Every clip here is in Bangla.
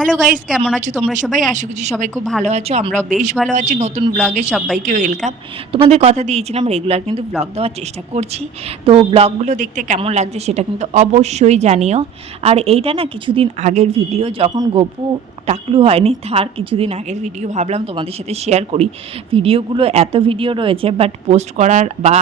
হ্যালো গাইস, কেমন আছো তোমরা সবাই? আশা করছি সবাই খুব ভালো আছো। আমরাও বেশ ভালো আছি। নতুন ব্লগে সবাইকে ওয়েলকাম। তোমাদের কথা দিয়েছিলাম রেগুলার কিন্তু ব্লগ দেওয়ার চেষ্টা করছি। তো ব্লগগুলো দেখতে কেমন লাগছে সেটা কিন্তু অবশ্যই জানিও। আর এইটা না কিছুদিন আগের ভিডিও, যখন গপু টাকলু হয়নি তার কিছুদিন আগের ভিডিও ভাবলাম তোমাদের সাথে শেয়ার করি। ভিডিওগুলো এত ভিডিও রয়েছে, বাট পোস্ট করার বা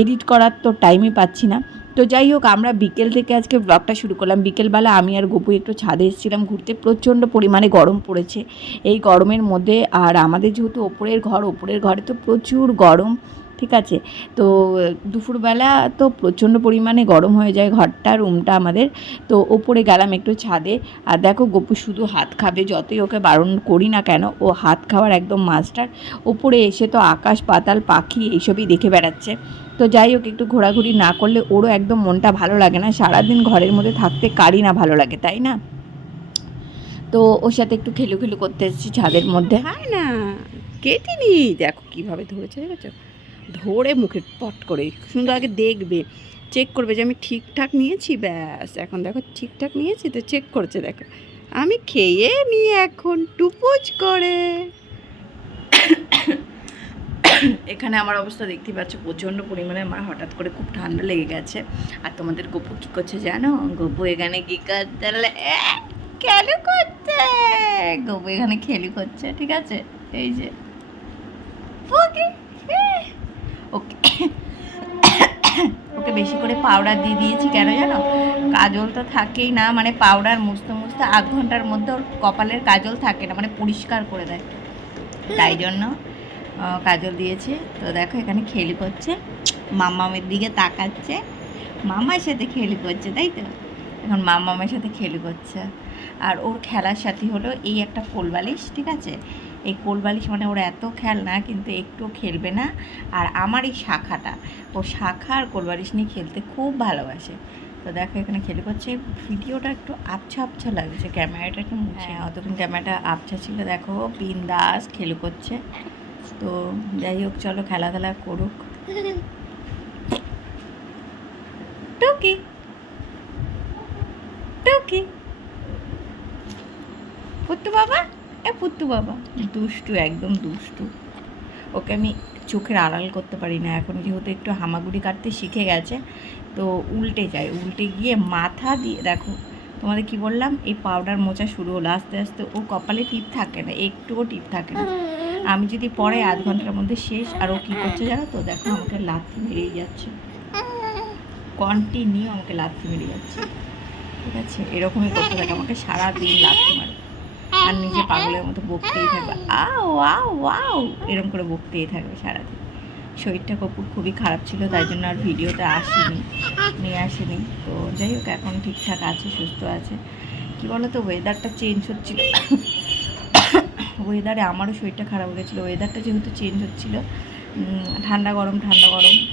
এডিট করার তো টাইমই পাচ্ছি না। তো যাই হোক, আমরা বিকেল থেকে আজকে ব্লগটা শুরু করলাম। বিকেলবেলা আমি আর গপু একটু ছাদে এসেছিলাম ঘুরতে। প্রচণ্ড পরিমাণে গরম পড়েছে এই গরমের মধ্যে। আর আমাদের যেহেতু ওপরের ঘরে তো প্রচুর গরম, ঠিক আছে। তো দুপুরবেলা তো প্রচণ্ড পরিমাণে গরম হয়ে যায় ঘরটা, রুমটা আমাদের। তো ওপরে গেলাম একটু ছাদে। আর দেখো গপু শুধু হাত খাবে, যতই ওকে বারণ করি না কেন ও হাত খাওয়ার একদম মাস্টার। ওপরে এসে তো আকাশ পাতাল পাখি এইসবই দেখে বেড়াচ্ছে। তো যাই হোক, একটু ঘোরাঘুরি না করলে ওরও একদম মনটা ভালো লাগে না। সারাদিন ঘরের মধ্যে থাকতে কারই না ভালো লাগে, তাই না? তো ওর সাথে একটু খেলু করতে এসেছি ছাদের মধ্যে। হয় না, কেটে নি। দেখো কিভাবে ধরেছে, দেখেছো? ধরে মুখে পট করে সুন্দর আগে দেখবে, চেক করবে যে আমি ঠিকঠাক নিয়েছি। ব্যাস, এখন দেখো ঠিকঠাক নিয়েছি তো চেক করছে। দেখো আমি খেয়ে নিয়ে এখন টুপুজ করে। এখানে আমার অবস্থা দেখতে পাচ্ছ, প্রচণ্ড পরিমাণে আমার হঠাৎ করে খুব ঠান্ডা লেগে গেছে। আর তোমাদের গপু কী করছে জানো? গপু এখানে কী করছে, খেলু করছে। গপু এখানে খেলু করছে, ঠিক আছে। এই যে ওকে ওকে ওকে বেশি করে পাউডার দিয়ে দিয়েছি। কেন জানো? কাজল তো থাকেই না, মানে পাউডার মুছতে মুছতে আধ ঘন্টার মধ্যে ওর কপালের কাজল থাকে না, মানে পরিষ্কার করে দেয়, তাই জন্য কাজল দিয়েছে। তো দেখো এখানে খেলি করছে, মামামের দিকে তাকাচ্ছে, মামার সাথে খেলি করছে, তাই তো। এখন মামামের সাথে খেলি করছে। আর ওর খেলার সাথী হলো এই একটা কোলবালিশ, ঠিক আছে। এই কোলবালিশ মানে ওর এত খেলনা, কিন্তু একটু খেলবে না। আর আমার এই শাখাটা, ও শাখা আর কোলবালিশ নিয়ে খেলতে খুব ভালোবাসে। তো দেখো এখানে খেলে করছে। ভিডিওটা একটু আবছা আবছা লাগছে, ক্যামেরাটা একটু মুছে। অতক্ষণ ক্যামেরাটা আবছা ছিল। দেখো বিন্দাস খেলে করছে। তো যাই হোক, চলো খেলাধুলা করুক। টুকি টুকি পুত্তু বাবা, পুত্তু বাবা দুষ্টু, একদম দুষ্টু। ওকে আমি চোখের আড়াল করতে পারি না এখন, যেহেতু একটু হামাগুড়ি কাটতে শিখে গেছে। তো উল্টে যায়, উল্টে গিয়ে মাথা দিয়ে, দেখো তোমাদের কি বললাম, এই পাউডার মোচা শুরু হলো। আস্তে আস্তে ও কপালে টিপ থাকে না, একটুও টিপ থাকে না। আমি যদি পরে আধ ঘন্টার মধ্যে শেষ। আর ও কী করছে জানো তো? দেখো আমাকে লাথি মেরেই যাচ্ছে, কন্টিনিউ আমাকে লাথি মেরে যাচ্ছে, ঠিক আছে। এরকমই করতে থাকে, আমাকে সারাদিন লাথি মারে। আর নিজে পাগলের মতো বকতেই থাকবে, আও আও আও এরকম করে বকতেই থাকবে সারাদিন। শরীরটা কপুর খুবই খারাপ ছিল, তাই জন্য আর ভিডিওতে নিয়ে আসেনি। তো যাই হোক, এখন ঠিকঠাক আছে, সুস্থ আছে। কি বলো তো, ওয়েদারটা চেঞ্জ হচ্ছিল, ওয়েদারে আমারও শরীরটা খারাপ হয়ে গেছিলো। ওয়েদারটা যেহেতু চেঞ্জ হচ্ছিলো, ঠান্ডা গরম,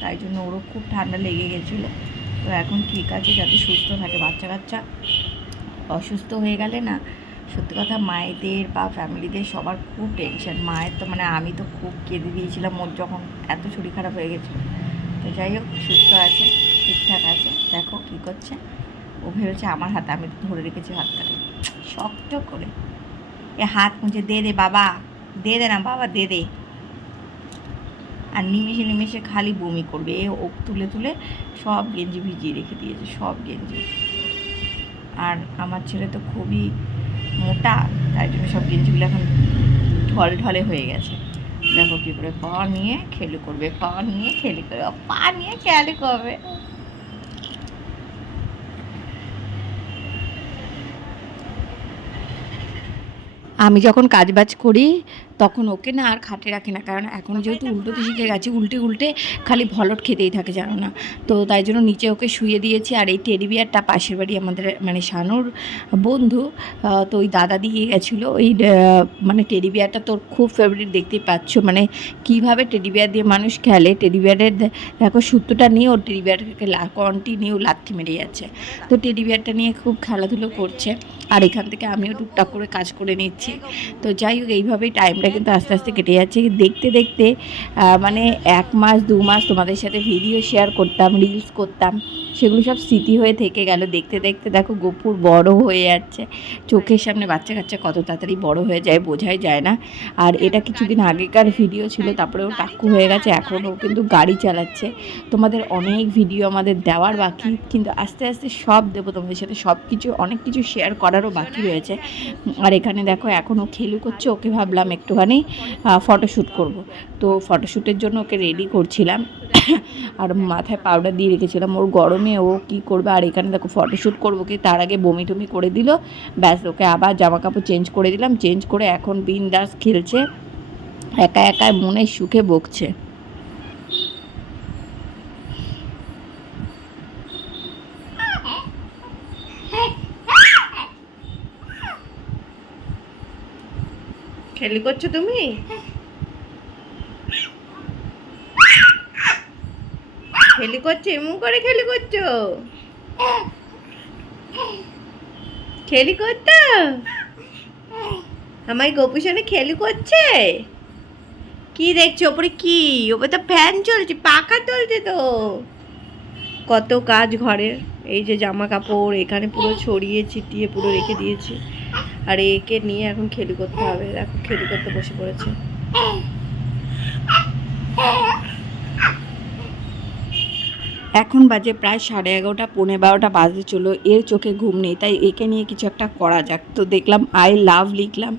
তাই জন্য ওরও খুব ঠান্ডা লেগে গেছিলো। তো এখন ঠিক আছে, যাতে সুস্থ থাকে। বাচ্চা কাচ্চা অসুস্থ হয়ে গেলে না, সত্যি কথা মায়েদের বা ফ্যামিলিদের সবার খুব টেনশন। মায়ের তো মানে আমি তো খুব কেঁদে দিয়েছিলাম ওর যখন এত শরীর খারাপ হয়ে গেছিলো। তো যাই হোক, সুস্থ আছে, ঠিকঠাক আছে। দেখো কী করছে, ও ভেবেছে আমার হাতে, আমি তো ধরে রেখেছি হাতটাকে শক্ত করে। এ হাত মুঝে দে দে বাবা, দে দে না বাবা, দে দে। আর নিমেষে খালি বমি করবে। ও তুলে সব গেঞ্জি ভিজিয়ে রেখে দিয়েছে, সব গেঞ্জি। আর আমার ছেলে তো খুবই মোটা, তাই জন্য সব গেঞ্জিগুলো এখন ঢলে হয়ে গেছে। দেখো কী করে পা নিয়ে খেলি করবে, পা নিয়ে খেলি করবে। আমি যখন কাজবাজ করি তখন ওকে না আর খাটে রাখি না, কারণ এখন যেহেতু উল্টোতে শিখে গেছি, উল্টে খালি ভলট খেতেই থাকে, জানো না। তো তাই জন্য নিচে ওকে শুয়ে দিয়েছি। আর এই টেডি বিয়ারটা পাশের বাড়ি আমাদের মানে শানুর বন্ধু, তো ওই দাদা দিয়ে গেছিলো। ওই মানে টেডি বিয়ারটা তোর খুব ফেভারিট, দেখতেই পাচ্ছ মানে কীভাবে টেডি বিয়ার দিয়ে মানুষ খেলে। টেডি বিয়ারের দেখো সূত্রটা নিয়ে ওর টেডি বিয়ারকে কন্টিনিউ লাথি মেরে যাচ্ছে। তো টেডি বিয়ারটা নিয়ে খুব খেলাধুলো করছে। আর এখান থেকে আমিও টুকটাক করে কাজ করে নিচ্ছি। তো যাই হোক, এইভাবেই টাইমটা কিন্তু আস্তে আস্তে কেটে যাচ্ছে। দেখতে দেখতে মানে 1 মাস 2 মাস তোমাদের সাথে ভিডিও শেয়ার করতাম, রিলস করতাম, সেগুলো সব স্মৃতি হয়ে থেকে গেল। দেখতে দেখতে দেখো গপুর বড় হয়ে যাচ্ছে, চোখের সামনে বাচ্চা কাচ্চা কত তাড়াতাড়ি বড় হয়ে যায় বোঝাই যায় না। আর এটা কিছুদিন আগেকার ভিডিও ছিল, তারপরে ও টাক্কু হয়ে গেছে, এখন ও কিন্তু গাড়ি চালাচ্ছে। তোমাদের অনেক ভিডিও আমাদের দেওয়ার বাকি, কিন্তু আস্তে আস্তে সব দেবো তোমাদের সাথে, সব কিছু অনেক কিছু শেয়ার করারও বাকি রয়েছে। আর এখানে দেখো এখনও খেলু করছে, ওকে ভাবলাম একটুখানি ফটোশ্যুট করব। তো ফটোশ্যুটের জন্য ওকে রেডি করছিলাম আর মাথায় পাউডার দিয়ে রেখেছিলাম, ওর গরমে ও কী করবে। আর এখানে দেখো ফটোশ্যুট করবো কি তার আগে বমি টমি করে দিল, ব্যাস ওকে আবার জামা কাপড় চেঞ্জ করে দিলাম। চেঞ্জ করে এখন বিন্দাস খেলছে, একা একা মনের সুখে বকছে। খেলি করছো তুমি? খেলি করছো, এমন করে খেলি করছো? খেলি করতো আমার গোপুর সঙ্গে খেলি করছে? কি দেখছো ওপরে? কি ওপরে তো ফ্যান চলছে, পাখা চলছে তো। কত কাজ ঘরের, এই যে জামা কাপড় এখানে পুরো ছড়িয়ে ছিটিয়ে পুরো রেখে দিয়েছি। আর একে নিয়ে এখন খেলি করতে হবে, দেখো খেলি করতে বসে পড়েছে। এখন বাজে প্রায় 11:30, 11:45 বাজে চলো। এর চোখে ঘুম নেই, তাই একে নিয়ে কিছু একটা করা যাক। তো দেখলাম আই লাভ লিখলাম।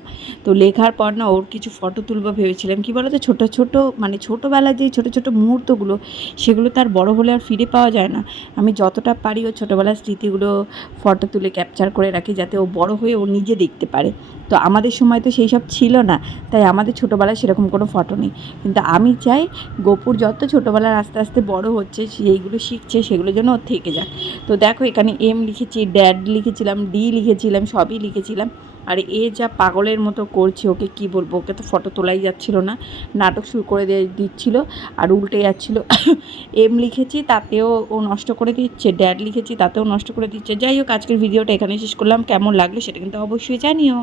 তো লেখার পর না ওর কিছু ফটো তুলবো ভেবেছিলাম। কি বলো তো, ছোটো ছোটো মানে ছোটোবেলার যে ছোটো ছোটো মুহূর্তগুলো, সেগুলো তার বড় হলে আর ফিরে পাওয়া যায় না। আমি যতটা পারি ও ছোটোবেলার স্মৃতিগুলো ফটো তুলে ক্যাপচার করে রাখি, যাতে ও বড় হয়ে ও নিজে দেখতে পারে। তো আমাদের সময় তো সেই সব ছিল না, তাই আমাদের ছোটোবেলায় সেরকম কোনো ফটো নেই। কিন্তু আমি চাই গপুর যত ছোটোবেলার আস্তে আস্তে বড় হচ্ছে, সেইগুলো শিখছে, সেগুলোর জন্য ওর থেকে যাক। তো দেখো এখানে এম লিখেছি, ড্যাড লিখেছিলাম, ডি লিখেছিলাম, সবই লিখেছিলাম। আর এ যা পাগলের মতো করছে, ওকে কি বলবো, ওকে তো ফটো তোলাই যাচ্ছিল না, নাটক শুরু করে দিচ্ছিল আর উল্টে যাচ্ছিল। এম লিখেছি তাতেও ও নষ্ট করে দিচ্ছে, ড্যাড লিখেছি তাতেও নষ্ট করে দিচ্ছে। যাই হোক, আজকের ভিডিওটা এখানে শেষ করলাম। কেমন লাগলো সেটা কিন্তু অবশ্যই জানিও।